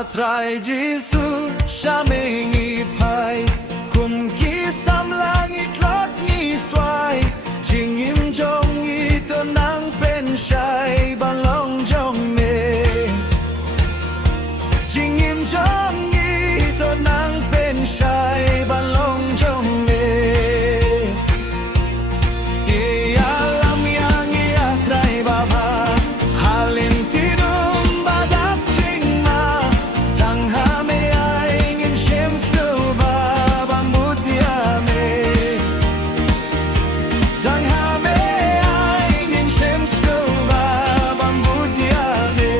Atrai Jesu Shaming Pai Kum Ki Sam Lang Itlot Ni Swai Jing Im Jong Ito Nang Pen Shai Ban Long Jong Me Jing Im Jong Ito Nang Pen Shai Ban Long Jong Me Ialam Yang Iatrai Baba Halin Tidum Badak Jing Ma Tang Hame Aing In Shem Stu Baba Mutia Me Tang Hame Aing In Shem Stu Baba Mutia Me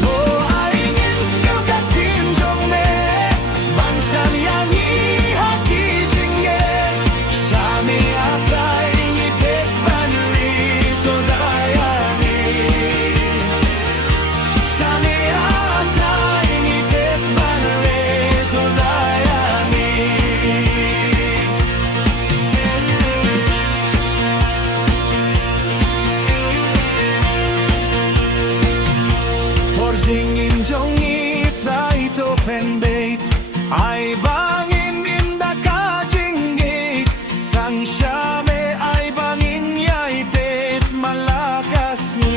To Aing In Stu Katin Jong Me Ban Shan Yang I Haki Jing Ye Shami Atrai Ni Pek Ban Ri To Dayani Shami Atrai Ni Pek Ban Ri To Dayani Forging in Jongi try to pen bait Ay bangin in the kajing gate Tang Shame ay bangin yay pet malakas ni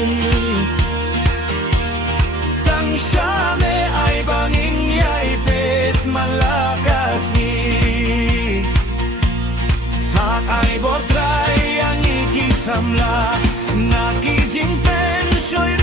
Tang Shame ay bangin yay pet malakas ni Sak ay botray ang ikisamla Nakijing pen syo'y